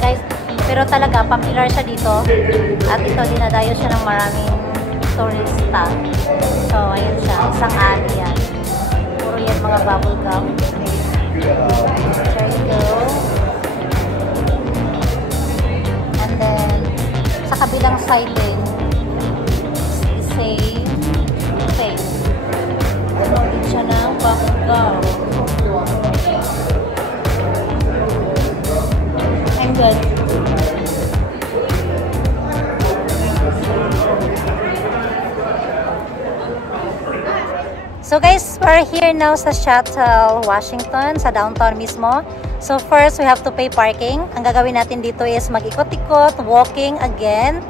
guys. Pero talaga, popular siya dito. At ito, dinadayo siya ng maraming turista. So, ayun siya. Isang alley yan. Puro yan mga bubble gum. There you go. And then, sa kabilang side din, the same. Ano din siya ng bubble gum. I'm good. So guys, we're here now sa Shuttle, Washington, sa downtown mismo. So first, we have to pay parking. Ang gagawin natin dito is mag-ikot-ikot, walking again.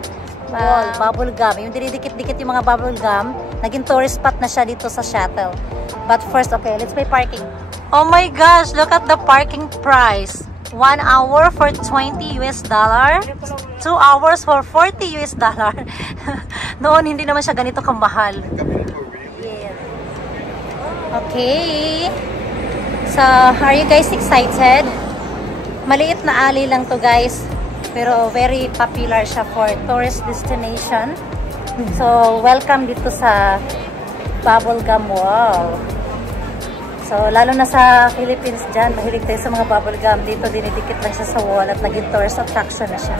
Bubble gum. Yung dinidikit-dikit yung mga bubble gum, naging tourist spot na siya dito sa Shuttle. But first, okay, let's pay parking. Oh my gosh, look at the parking price. 1 hour for $20 US. 2 hours for $40 US. Noon, hindi naman siya ganito kamahal. Okay. So, are you guys excited? Maliit na alley lang to guys. Pero very popular siya for tourist destination. So, welcome dito sa Bubblegum Wall. So, lalo na sa Philippines dyan, mahilig tayo sa mga bubblegum. Dito, dinidikit lang siya sa wall at naging tourist attraction na siya.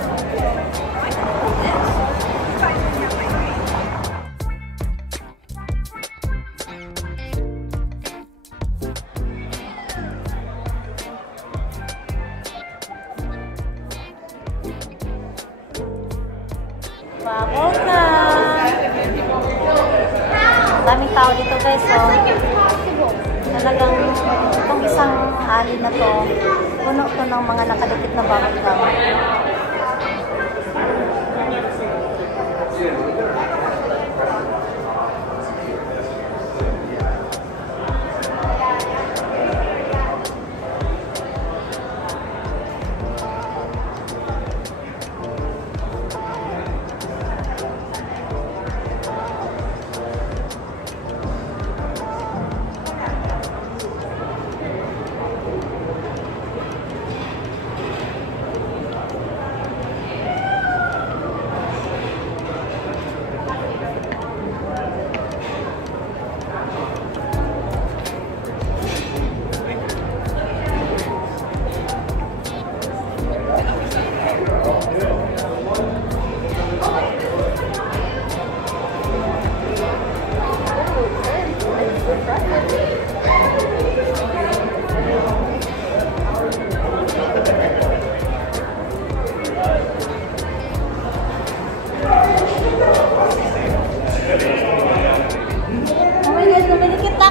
Daming tao dito guys, so talagang itong isang alley na to, puno to ng mga nakadikit na bubblegum.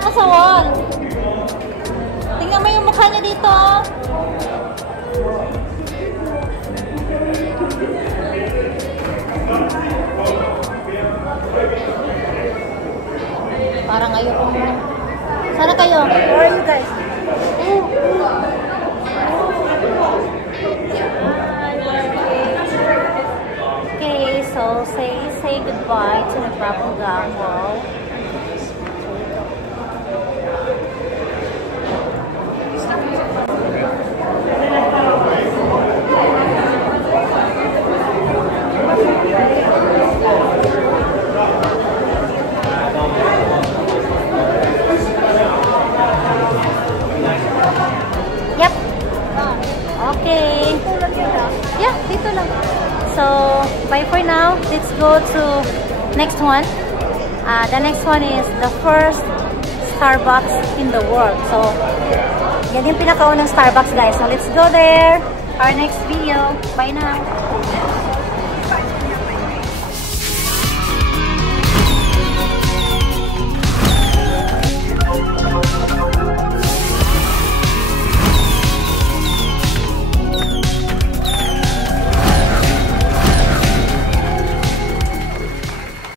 Sa wall. Tingnan mo yung mukha niya dito. Parang ayoko mo. Sana kayo. Where are you guys? Okay, so say goodbye to the Bubblegum Wall. Yep. Okay. Yeah, dito lang. So, bye for now. Let's go to next one. The next one is the first Starbucks in the world. So, yan yung pinakaunang Starbucks guys. So, let's go there. Our next video. Bye now.